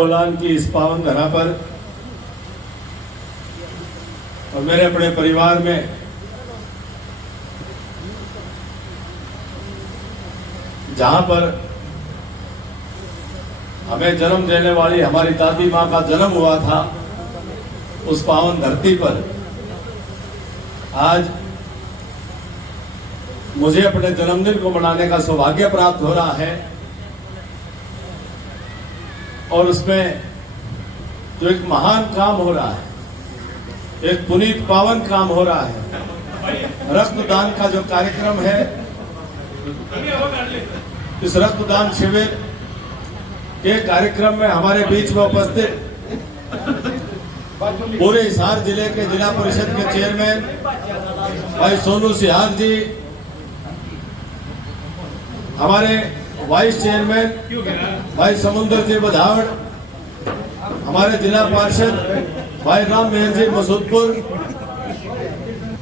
बोलान की इस पावन धरा पर और मेरे अपने परिवार में जहां पर हमें जन्म देने वाली हमारी दादी मां का जन्म हुआ था, उस पावन धरती पर आज मुझे अपने जन्मदिन को मनाने का सौभाग्य प्राप्त हो रहा है। और उसमें जो एक महान काम हो रहा है, एक पुनीत पावन काम हो रहा है, रक्तदान का जो कार्यक्रम है, इस रक्तदान शिविर के कार्यक्रम में हमारे बीच में उपस्थित पूरे हिसार जिले के जिला परिषद के चेयरमैन भाई सोनू सिहाग जी, हमारे वाइस चेयरमैन भाई समुद्र जी बधावड़, हमारे जिला पार्षद भाई राम मेहर जी मसूदपुर,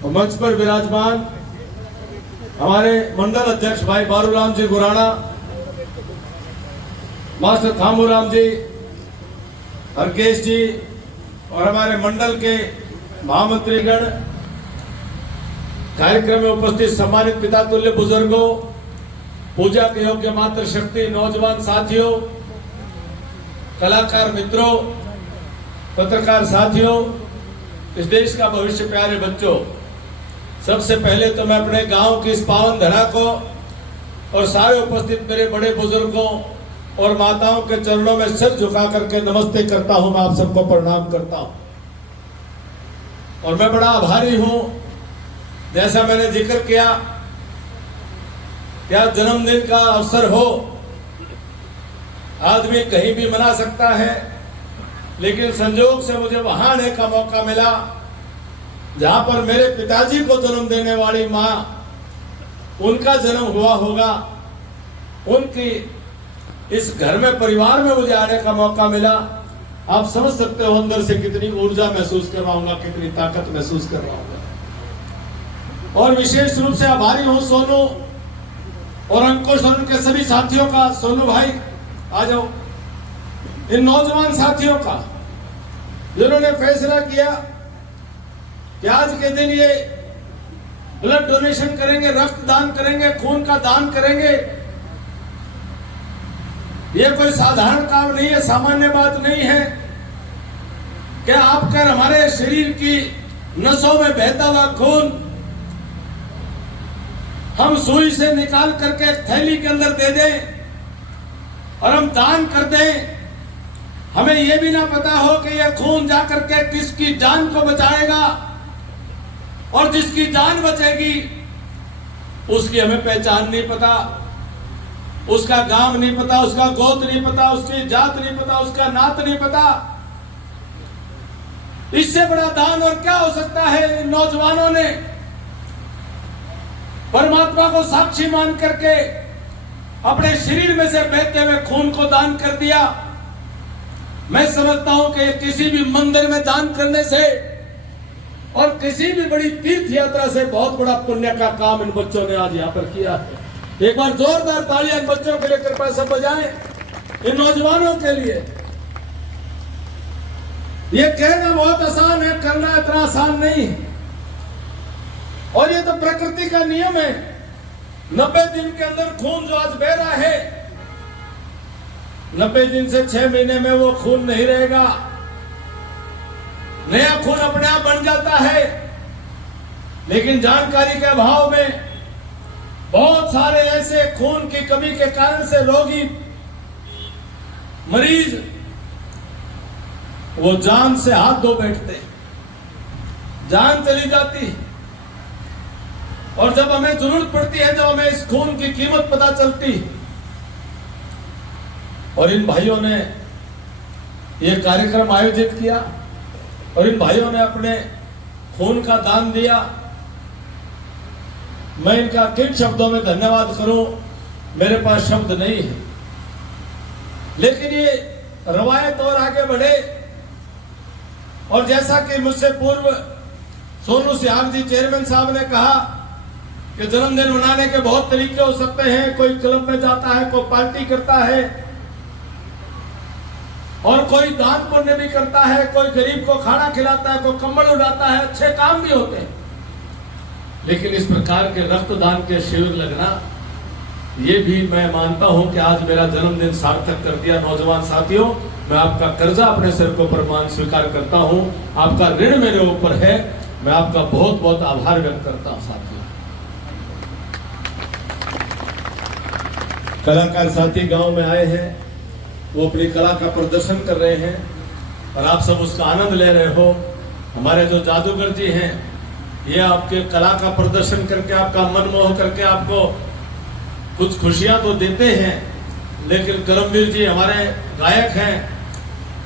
मंच पर विराजमान हमारे मंडल अध्यक्ष भाई बारूराम जी गुराना, मास्टर थामूराम जी, हरकेश जी और हमारे मंडल के महामंत्रीगण, कार्यक्रम में उपस्थित सम्मानित पिता तुल्य बुजुर्गों, पूजा के योग्य मात्र शक्ति नौजवान साथियों, कलाकार मित्रों, पत्रकार साथियों, इस देश का भविष्य प्यारे बच्चों, सबसे पहले तो मैं अपने गांव की इस पावन धरा को और सारे उपस्थित मेरे बड़े बुजुर्गों और माताओं के चरणों में सिर झुका करके नमस्ते करता हूं। मैं आप सबको प्रणाम करता हूं और मैं बड़ा आभारी हूं। जैसा मैंने जिक्र किया, क्या जन्मदिन का अवसर हो, आदमी कहीं भी मना सकता है, लेकिन संजोग से मुझे वहां आने का मौका मिला जहां पर मेरे पिताजी को जन्म देने वाली मां, उनका जन्म हुआ होगा, उनकी इस घर में परिवार में मुझे आने का मौका मिला। आप समझ सकते हो अंदर से कितनी ऊर्जा महसूस कर रहा हूँ, कितनी ताकत महसूस कर रहा हूँ। और विशेष रूप से आभारी हूँ सोनू और अंकुश और उनके सभी साथियों का। सोनू भाई आ जाओ, इन नौजवान साथियों का जिन्होंने फैसला किया कि आज के दिन ये ब्लड डोनेशन करेंगे, रक्तदान करेंगे, खून का दान करेंगे। ये कोई साधारण काम नहीं है, सामान्य बात नहीं है। क्या आप कर हमारे शरीर की नसों में बहता हुआ खून हम सुई से निकाल करके थैली के अंदर दे दें और हम दान कर दें, हमें यह भी ना पता हो कि यह खून जाकर के किसकी जान को बचाएगा, और जिसकी जान बचेगी उसकी हमें पहचान नहीं पता, उसका गांव नहीं पता, उसका गोत्र नहीं पता, उसकी जात नहीं पता, उसका नात नहीं पता। इससे बड़ा दान और क्या हो सकता है। नौजवानों ने परमात्मा को साक्षी मान करके अपने शरीर में से बहते हुए खून को दान कर दिया। मैं समझता हूं कि किसी भी मंदिर में दान करने से और किसी भी बड़ी तीर्थ यात्रा से बहुत बड़ा पुण्य का काम इन बच्चों ने आज यहाँ पर किया है। एक बार जोरदार तालियां इन बच्चों के लिए कृपया सब बजाएं, इन नौजवानों के लिए। ये कहना बहुत आसान है, करना इतना आसान नहीं है। और ये तो प्रकृति का नियम है, 90 दिन के अंदर खून जो आज बह रहा है, 90 दिन से 6 महीने में वो खून नहीं रहेगा, नया खून अपने आप बन जाता है। लेकिन जानकारी के अभाव में बहुत सारे ऐसे खून की कमी के कारण से रोगी मरीज वो जान से हाथ धो बैठते, जान चली जाती। और जब हमें जरूरत पड़ती है, जब हमें इस खून की कीमत पता चलती, और इन भाइयों ने ये कार्यक्रम आयोजित किया और इन भाइयों ने अपने खून का दान दिया, मैं इनका किन शब्दों में धन्यवाद करूं, मेरे पास शब्द नहीं है। लेकिन ये रवायत और आगे बढ़े, और जैसा कि मुझसे पूर्व सोनू सिहाग जी चेयरमैन साहब ने कहा कि जन्मदिन मनाने के बहुत तरीके हो सकते हैं, कोई क्लब में जाता है, कोई पार्टी करता है। और कोई दान पुण्य भी करता है, कोई गरीब को खाना खिलाता है, कोई कंबल उड़ाता है, अच्छे काम भी होते हैं। लेकिन इस प्रकार के रक्तदान के शिविर लगना, ये भी मैं मानता हूं कि आज मेरा जन्मदिन सार्थक कर दिया। नौजवान साथियों, मैं आपका कर्जा अपने सिर के ऊपर मान स्वीकार करता हूं, आपका ऋण मेरे ऊपर है, मैं आपका बहुत बहुत आभार व्यक्त करता हूं। साथियों, कलाकार साथी गांव में आए हैं, वो अपनी कला का प्रदर्शन कर रहे हैं और आप सब उसका आनंद ले रहे हो। हमारे जो जादूगर जी हैं, ये आपके कला का प्रदर्शन करके, आपका मन मोह करके आपको कुछ खुशियां तो देते हैं, लेकिन करमवीर जी हमारे गायक हैं,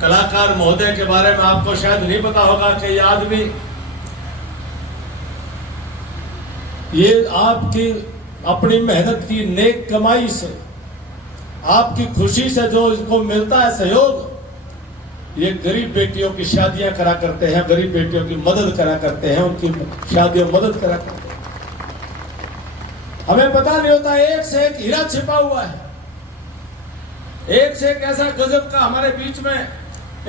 कलाकार महोदय के बारे में आपको शायद नहीं पता होगा कि ये आदमी, ये आपकी अपनी मेहनत की नेक कमाई से, आपकी खुशी से जो इसको मिलता है सहयोग, ये गरीब बेटियों की शादियां करा करते हैं, गरीब बेटियों की मदद करा करते हैं, उनकी शादियों मदद करा करते हैं। हमें पता नहीं होता, एक से एक हीरा छिपा हुआ है, एक से एक ऐसा गजब का हमारे बीच में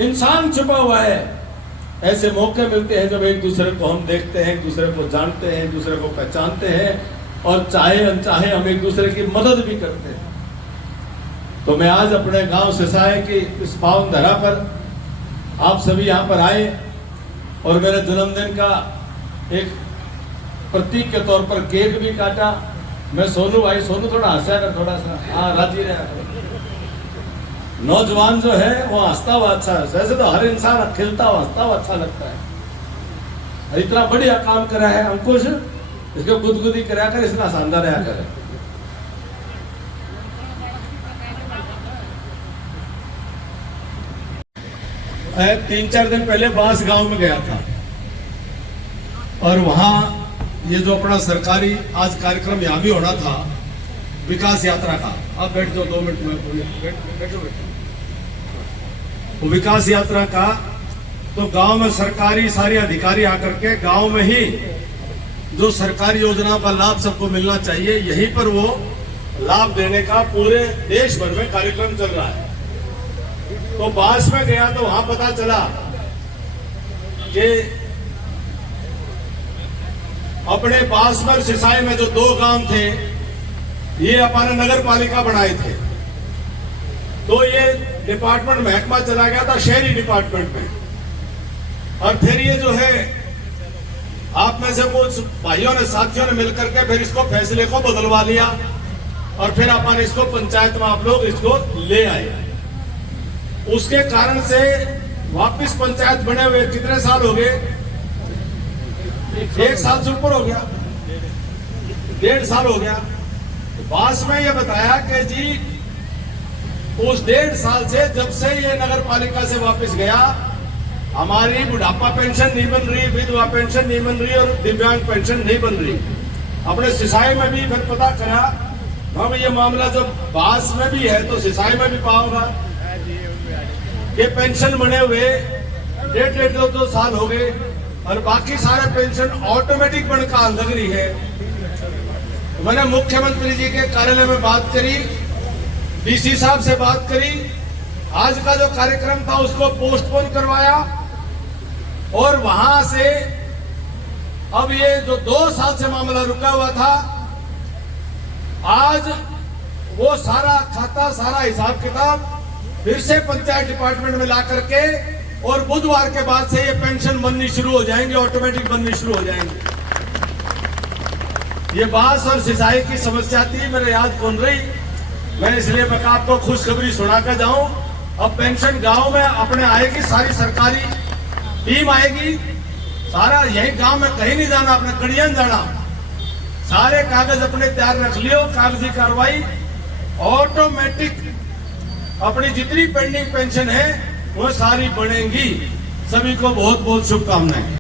इंसान छिपा हुआ है। ऐसे मौके मिलते हैं जब एक दूसरे को हम देखते हैं, एक दूसरे को जानते हैं, एक दूसरे को पहचानते हैं और चाहे अनचाहे हम एक दूसरे की मदद भी करते हैं। तो मैं आज अपने गांव सिसाए की इस पावन धरा पर आप सभी यहाँ पर आए और मेरे जन्मदिन का एक प्रतीक के तौर पर केक भी काटा। मैं सोनू भाई, सोनू थोड़ा हंसा कर, थोड़ा सा, हाँ राजी रहा। नौजवान जो है वो हंसता हुआ अच्छा है, वैसे तो हर इंसान खिलता हुआ हंसता हुआ अच्छा लगता है। इतना बढ़िया काम करा है अंकुश, इसको गुदगुदी करा कर, इतना शानदार रहा करे। 3-4 दिन पहले बांस गांव में गया था और वहां ये जो अपना सरकारी आज कार्यक्रम यहाँ भी होना था, विकास यात्रा का, आप बैठ जाओ 2 मिनट में, बैठो। विकास यात्रा का तो गांव में सरकारी सारे अधिकारी आकर के गांव में ही जो सरकारी योजनाओं का लाभ सबको मिलना चाहिए, यहीं पर वो लाभ देने का पूरे देश भर में कार्यक्रम चल रहा है। तो बांस में गया तो वहां पता चला कि अपने बांसमर सिसाई में जो 2 गांव थे, ये अपने नगर पालिका बनाए थे। तो ये डिपार्टमेंट महकमा चला गया था शहरी डिपार्टमेंट में, और फिर ये जो है आप में से कुछ भाइयों ने, साथियों ने मिलकर के फिर इसको फैसले को बदलवा लिया और फिर अपन इसको पंचायत में आप लोग इसको ले आए। उसके कारण से वापस पंचायत बने हुए कितने साल हो गए? 1 साल से ऊपर हो गया, 1.5 साल हो गया। बांस में ये बताया कि जी उस 1.5 साल से, जब से ये नगर पालिका से वापस गया, हमारी बुढ़ापा पेंशन नहीं बन रही, विधवा पेंशन नहीं बन रही और दिव्यांग पेंशन नहीं बन रही। अपने सिसाई में भी फिर पता करा, हम ये मामला जब बांस में भी है तो सिसाई में भी पाऊंगा। ये पेंशन बने हुए 1.5-2 साल हो गए और बाकी सारे पेंशन ऑटोमेटिक बनकर लग रही है। मैंने मुख्यमंत्री जी के कार्यालय में बात करी, डीसी साहब से बात करी, आज का जो कार्यक्रम था उसको पोस्टपोन करवाया और वहां से अब ये जो 2 साल से मामला रुका हुआ था, आज वो सारा खाता, सारा हिसाब किताब फिर से पंचायत डिपार्टमेंट में ला करके, और बुधवार के बाद से ये पेंशन बननी शुरू हो जाएंगे, ऑटोमेटिक बननी शुरू हो जाएंगे। ये बांस और सिंचाई की समस्या थी, मेरे याद कौन रही, मैंने इसलिए मैं आपको खुशखबरी सुना कर जाऊं। अब पेंशन गांव में अपने आएगी, सारी सरकारी टीम आएगी, सारा यही गांव में कहीं नहीं जाना, अपने कड़ियन जाना, सारे कागज अपने तैयार रख लियो, कागजी कार्रवाई ऑटोमेटिक, अपनी जितनी पेंडिंग पेंशन है वो सारी बढ़ेंगी। सभी को बहुत बहुत शुभकामनाएं।